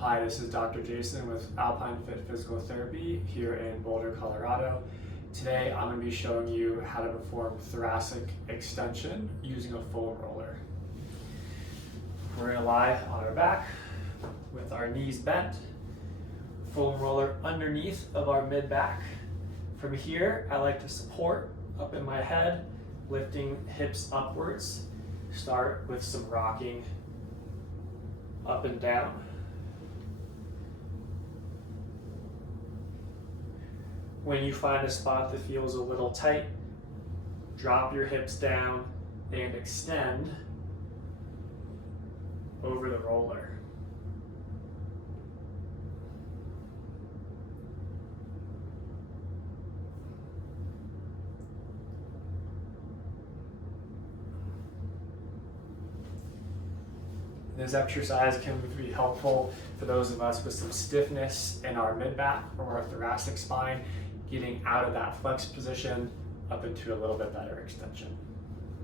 Hi, this is Dr. Jason with Alpine Fit Physical Therapy here in Boulder, Colorado. Today I'm going to be showing you how to perform thoracic extension using a foam roller. We're going to lie on our back with our knees bent, foam roller underneath of our mid-back. From here, I like to support up in my head, lifting hips upwards. Start with some rocking up and down. When you find a spot that feels a little tight, drop your hips down and extend over the roller. This exercise can be helpful for those of us with some stiffness in our mid-back or our thoracic spine, getting out of that flex position up into a little bit better extension.